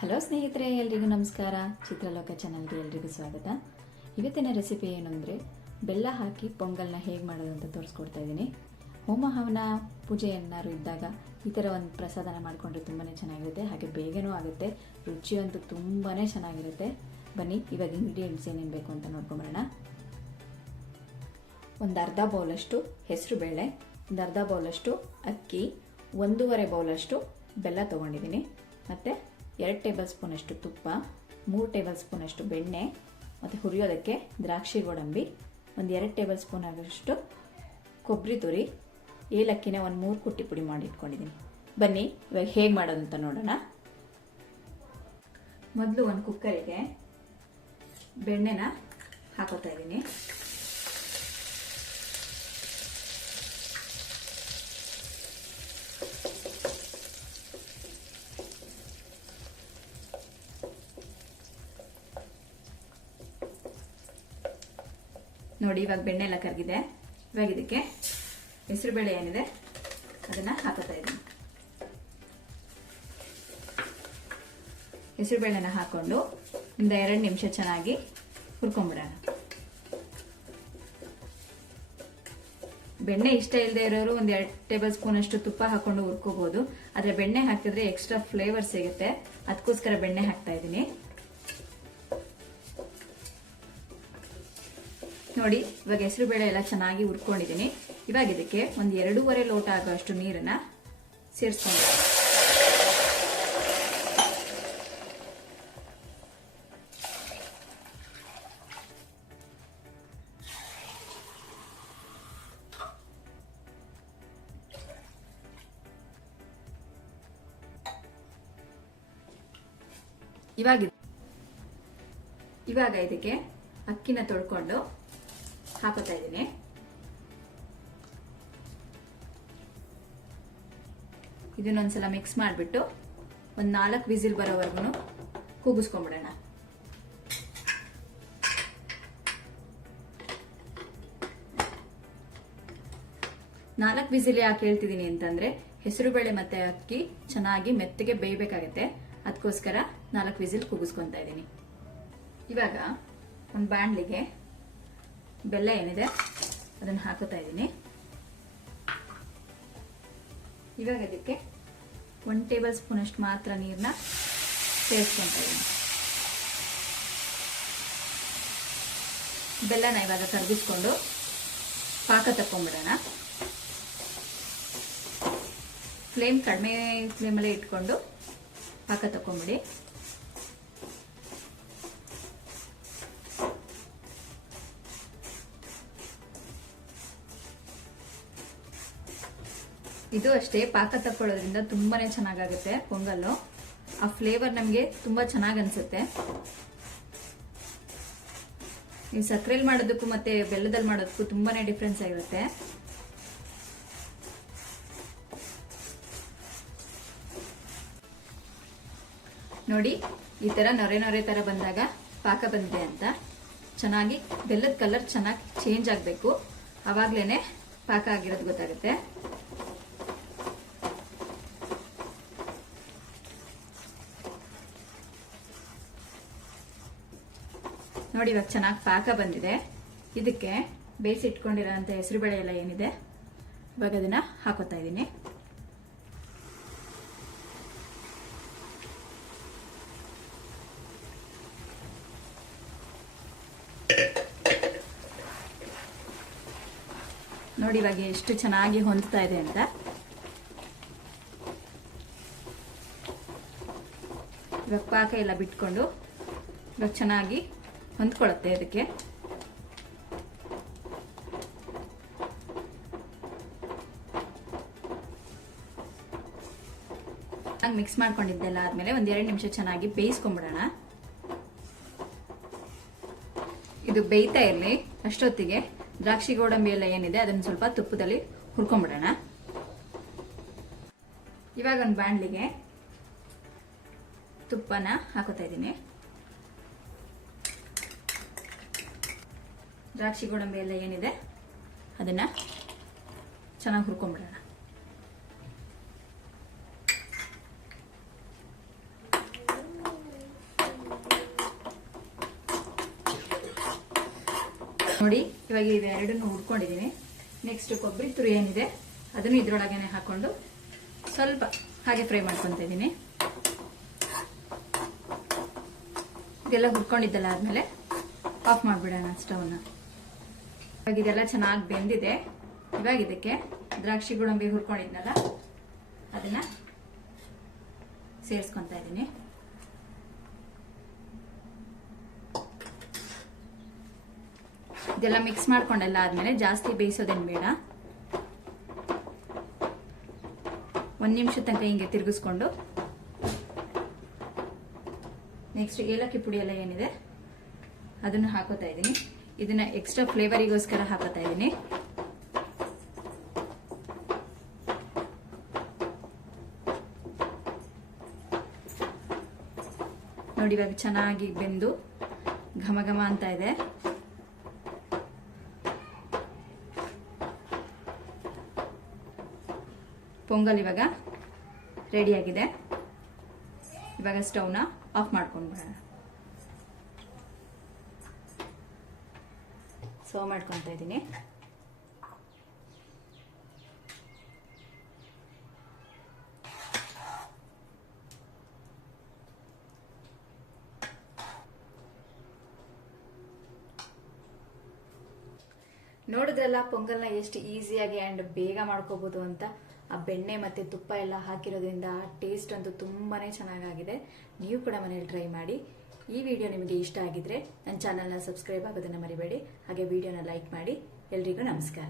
Hello ಸ್ನೇಹಿತರೆ, ಎಲ್ರಿಗೂ ನಮಸ್ಕಾರ. ಚಿತ್ರಲೋಕ ಚಾನಲ್ಗೆ ಎಲ್ರಿಗೂ ಸ್ವಾಗತ. ಇವತ್ತಿನ ರೆಸಿಪಿ ಏನು ಅಂದರೆ, ಬೆಲ್ಲ ಹಾಕಿ ಪೊಂಗಲ್ನ ಹೇಗೆ ಮಾಡೋದು ಅಂತ ತೋರಿಸ್ಕೊಡ್ತಾ ಇದ್ದೀನಿ. ಹೋಮ ಹವನ ಪೂಜೆ ಇದ್ದಾಗ ಈ ಥರ ಒಂದು ಪ್ರಸಾದನ ಮಾಡಿಕೊಂಡ್ರೆ ತುಂಬಾ ಚೆನ್ನಾಗಿರುತ್ತೆ. ಹಾಗೆ ಬೇಗನೂ ಆಗುತ್ತೆ, ರುಚಿಯಂತೂ ತುಂಬಾ ಚೆನ್ನಾಗಿರುತ್ತೆ. ಬನ್ನಿ, ಇವಾಗ ಇಂಗ್ರೀಡಿಯೆಂಟ್ಸ್ ಏನೇನು ಬೇಕು ಅಂತ ನೋಡ್ಕೊಂಬರೋಣ. ಒಂದು ಅರ್ಧ ಬೌಲಷ್ಟು ಹೆಸರು ಬೇಳೆ, ಒಂದು ಅರ್ಧ ಬೌಲಷ್ಟು ಅಕ್ಕಿ, ಒಂದೂವರೆ ಬೌಲಷ್ಟು ಬೆಲ್ಲ ತೊಗೊಂಡಿದ್ದೀನಿ. ಮತ್ತು ಎರಡು ಟೇಬಲ್ ಸ್ಪೂನಷ್ಟು ತುಪ್ಪ, ಮೂರು ಟೇಬಲ್ ಸ್ಪೂನಷ್ಟು ಬೆಣ್ಣೆ, ಮತ್ತು ಹುರಿಯೋದಕ್ಕೆ ದ್ರಾಕ್ಷಿ, ಗೋಡಂಬಿ, ಒಂದು ಎರಡು ಟೇಬಲ್ ಸ್ಪೂನ್ ಆಗೋಷ್ಟು ಕೊಬ್ಬರಿ ತುರಿ, ಏಲಕ್ಕಿನ ಒಂದು ಮೂರು ಕುಟ್ಟಿ ಪುಡಿ ಮಾಡಿ ಇಟ್ಕೊಂಡಿದ್ದೀನಿ. ಬನ್ನಿ, ಇವಾಗ ಹೇಗೆ ಮಾಡೋದು ಅಂತ ನೋಡೋಣ. ಮೊದಲು ಒಂದು ಕುಕ್ಕರಿಗೆ ಬೆಣ್ಣೆನ ಹಾಕೋತಾ ಇದ್ದೀನಿ. ನೋಡಿ, ಇವಾಗ ಬೆಣ್ಣೆ ಎಲ್ಲ ಕರಗಿದೆ ಇವಾಗ ಇದಕ್ಕೆ ಹೆಸರುಬೇಳೆ ಏನಿದೆ, ಅದನ್ನ ಹಾಕೋತಾ ಇದ್ದೀನಿ. ಹೆಸರುಬೇಳೆನ ಹಾಕೊಂಡು ಒಂದು ಎರಡು ನಿಮಿಷ ಚೆನ್ನಾಗಿ ಹುರ್ಕೊಂಡ್ಬಿಡೋಣ. ಬೆಣ್ಣೆ ಇಷ್ಟ ಇಲ್ಲದೆ ಇರೋರು ಒಂದು ಎರಡು ಟೇಬಲ್ ಸ್ಪೂನ್ ಅಷ್ಟು ತುಪ್ಪ ಹಾಕೊಂಡು ಹುರ್ಕೋಬಹುದು ಆದ್ರೆ ಬೆಣ್ಣೆ ಹಾಕಿದ್ರೆ ಎಕ್ಸ್ಟ್ರಾ ಫ್ಲೇವರ್ ಸಿಗುತ್ತೆ. ಅದಕ್ಕೋಸ್ಕರ ಬೆಣ್ಣೆ ಹಾಕ್ತಾ ಇದ್ದೀನಿ. ನೋಡಿ, ಇವಾಗ ಹೆಸರು ಬೇಳೆ ಎಲ್ಲ ಚೆನ್ನಾಗಿ ಉರ್ಕೊಂಡಿದ್ದೀನಿ ಇವಾಗ ಇದಕ್ಕೆ ಒಂದು ಎರಡೂವರೆ ಲೋಟ ಆಗುವಷ್ಟು ನೀರನ್ನ ಸೇರಿಸ್ಕೊಂಡು ಇವಾಗ ಇವಾಗ ಇದಕ್ಕೆ ಅಕ್ಕಿನ ತೊಳ್ಕೊಂಡು ಹಾಕೋತಾ ಇದ್ದೀನಿ. ಇದನ್ನೊಂದ್ಸಲ ಮಿಕ್ಸ್ ಮಾಡಿಬಿಟ್ಟು ಒಂದು ನಾಲ್ಕು ವಿಸಿಲ್ ಬರೋವರೆಗೂ ಕೂಗಿಸ್ಕೊಂಡ್ಬಿಡೋಣ ನಾಲ್ಕು ವಿಸಿಲ್ ಯಾಕೆ ಹೇಳ್ತಿದ್ದೀನಿ ಅಂತಂದ್ರೆ ಹೆಸರುಬೇಳೆ ಮತ್ತೆ ಅಕ್ಕಿ ಚೆನ್ನಾಗಿ ಮೆತ್ತಗೆ ಬೇಯಬೇಕಾಗತ್ತೆ. ಅದಕ್ಕೋಸ್ಕರ ನಾಲ್ಕು ವಿಸಿಲ್ ಕೂಗಿಸ್ಕೊತಾ ಇದ್ದೀನಿ. ಇವಾಗ ಒಂದು ಬಾಣಲಿಗೆ ಬೆಲ್ಲ ಏನಿದೆ, ಅದನ್ನು ಹಾಕೋತಾ ಇದ್ದೀನಿ. ಇವಾಗ ಅದಕ್ಕೆ ಒನ್ ಟೇಬಲ್ ಸ್ಪೂನ್ ಅಷ್ಟು ಮಾತ್ರ ನೀರನ್ನ ಸೇರಿಸ್ಕೊತಾ ಇದ್ದೀನಿ. ಬೆಲ್ಲನ ಇವಾಗ ಕರಗಿಸ್ಕೊಂಡು ಪಾಕ ತಕ್ಕೊಂಡ್ಬಿಡೋಣ. ಫ್ಲೇಮ್ ಕಡಿಮೆ ಫ್ಲೇಮಲ್ಲೇ ಇಟ್ಕೊಂಡು ಪಾಕ ತಕೊಂಬಿಡಿ ಇದು ಅಷ್ಟೇ, ಪಾಕ ತಕ್ಕೊಳ್ಳೋದ್ರಿಂದ ತುಂಬಾನೇ ಚೆನ್ನಾಗಾಗುತ್ತೆ ಪೊಂಗಲ್ಲು. ಆ ಫ್ಲೇವರ್ ನಮಗೆ ತುಂಬಾ ಚೆನ್ನಾಗಿ ಅನ್ಸುತ್ತೆ. ನೀವು ಸಕ್ಕರೆಲಿ ಮಾಡೋದಕ್ಕೂ ಮತ್ತೆ ಬೆಲ್ಲದಲ್ಲಿ ಮಾಡೋದಕ್ಕೂ ತುಂಬಾನೇ ಡಿಫ್ರೆನ್ಸ್ ಆಗಿರುತ್ತೆ. ನೋಡಿ, ಈ ತರ ನೊರೆ ನೊರೆ ತರ ಬಂದಾಗ ಪಾಕ ಬಂದಿದೆ ಅಂತ. ಚೆನ್ನಾಗಿ ಬೆಲ್ಲದ ಕಲರ್ ಚೆನ್ನಾಗಿ ಚೇಂಜ್ ಆಗಬೇಕು. ಅವಾಗ್ಲೇನೆ ಪಾಕ ಆಗಿರೋದು ಗೊತ್ತಾಗುತ್ತೆ. ನೋಡಿ, ಇವಾಗ ಚೆನ್ನಾಗಿ ಪಾಕ ಬಂದಿದೆ. ಇದಕ್ಕೆ ಬೇಯಿಸಿಟ್ಕೊಂಡಿರೋಂಥ ಹೆಸರುಬೇಳೆ ಎಲ್ಲ ಏನಿದೆ, ಇವಾಗ ಅದನ್ನ ಹಾಕೋತಾ ಇದ್ದೀನಿ. ನೋಡಿ, ಇವಾಗ ಎಷ್ಟು ಚೆನ್ನಾಗಿ ಹೊಂದ್ತಾ ಇದೆ ಅಂತ. ಇವಾಗ ಪಾಕ ಎಲ್ಲ ಬಿಟ್ಕೊಂಡು, ಇವಾಗ ಚೆನ್ನಾಗಿ ಹೊಂದ್ಕೊಳ್ಳುತ್ತೆ ಅದಕ್ಕೆ ಮಿಕ್ಸ್ ಮಾಡ್ಕೊಂಡಿದ್ದೆಲ್ಲ ಆದ್ಮೇಲೆ ಒಂದ್ ಎರಡು ನಿಮಿಷ ಚೆನ್ನಾಗಿ ಬೇಯಿಸ್ಕೊಂಡ್ಬಿಡೋಣ ಇದು ಬೇಯ್ತಾ ಇರಲಿ, ಅಷ್ಟೊತ್ತಿಗೆ ದ್ರಾಕ್ಷಿ ಗೋಡಂಬಿ ಎಲ್ಲ ಏನಿದೆ ಅದನ್ನ ಸ್ವಲ್ಪ ತುಪ್ಪದಲ್ಲಿ ಹುರ್ಕೊಂಡ್ಬಿಡೋಣ ಇವಾಗ ಒಂದು ಬಾಣಲಿಗೆ ತುಪ್ಪನ ಹಾಕೋತಾ ಇದ್ದೀನಿ. ದ್ರಾಕ್ಷಿ ಗೋಡಂಬಿ ಎಲ್ಲ ಏನಿದೆ? ಅದನ್ನ ಚೆನ್ನಾಗಿ ಹುರ್ಕೊಂಡ್ಬಿಡೋಣ. ನೋಡಿ, ಇವಾಗ ಇವೆರಡನ್ನು ಹುಡ್ಕೊಂಡಿದ್ದೀನಿ ನೆಕ್ಸ್ಟ್ ಕೊಬ್ಬರಿ ತುರಿ ಏನಿದೆ, ಅದನ್ನು ಇದ್ರೊಳಗೇನೆ ಹಾಕೊಂಡು ಸ್ವಲ್ಪ ಹಾಗೆ ಫ್ರೈ ಮಾಡ್ಕೊತ ಇದೆಲ್ಲ ಹುರ್ಕೊಂಡಿದ್ದಲ್ಲ ಆದ್ಮೇಲೆ ಆಫ್ ಮಾಡಿಬಿಡೋಣ ಸ್ಟವ್ನ. ಇವಾಗ ಇದೆಲ್ಲ ಚೆನ್ನಾಗಿ ಬೆಂದಿದೆ. ಇವಾಗ ಇದಕ್ಕೆ ದ್ರಾಕ್ಷಿ ಗೋಡಂಬಿ ಹುರ್ಕೊಂಡಿದ್ನಲ್ಲ, ಅದನ್ನ ಸೇರಿಸ್ಕೊತಾ ಇದ್ದೀನಿ ಇದೆಲ್ಲ ಮಿಕ್ಸ್ ಮಾಡ್ಕೊಂಡೆಲ್ಲ ಆದ್ಮೇಲೆ ಜಾಸ್ತಿ ಬೇಯಿಸೋದೇನ್ ಬೇಡ. ಒಂದು ನಿಮಿಷ ತನಕ ಹಿಂಗೆ ತಿರುಗಿಸ್ಕೊಂಡು. ನೆಕ್ಸ್ಟ್ ಏಲಕ್ಕಿ ಪುಡಿ ಎಲ್ಲ ಏನಿದೆ, ಅದನ್ನು ಹಾಕೋತಾ ಇದ್ದೀನಿ ಇದನ್ನ ಎಕ್ಸ್ಟ್ರಾ ಫ್ಲೇವರಿಗೋಸ್ಕರ ಹಾಕೋತಾ ಇದ್ದೀನಿ. ನೋಡಿ, ಇವಾಗ ಚೆನ್ನಾಗಿ ಬೆಂದು ಘಮ ಘಮ ಅಂತ ಇದೆ. ಪೊಂಗಲ್ ಇವಾಗ ರೆಡಿಯಾಗಿದೆ ಇವಾಗ ಸ್ಟವ್ನ ಆಫ್ ಮಾಡ್ಕೊಂಡು ಸರ್ವ್ ಮಾಡ್ಕೊತಾ ಇದ್ದೀನಿ. ನೋಡಿದ್ರಲ್ಲ, ಪೊಂಗಲ್ನ ಎಷ್ಟು ಈಸಿಯಾಗಿ ಆ್ಯಂಡ್ ಬೇಗ ಮಾಡ್ಕೋಬೋದು ಅಂತ. ಆ ಬೆಣ್ಣೆ ಮತ್ತು ತುಪ್ಪ ಎಲ್ಲ ಹಾಕಿರೋದ್ರಿಂದ ಟೇಸ್ಟ್ ಅಂತೂ ತುಂಬಾ ಚೆನ್ನಾಗಾಗಿದೆ. ನೀವು ಕೂಡ ಮನೇಲಿ ಟ್ರೈ ಮಾಡಿ. ಈ ವಿಡಿಯೋ ನಿಮಗೆ ಇಷ್ಟ ಆಗಿದ್ರೆ ನನ್ನ ಚಾನಲ್ನ ಸಬ್ಸ್ಕ್ರೈಬ್ ಆಗೋದನ್ನು ಮರಿಬೇಡಿ. ಹಾಗೆ ವಿಡಿಯೋನ ಲೈಕ್ ಮಾಡಿ. ಎಲ್ರಿಗೂ ನಮಸ್ಕಾರ.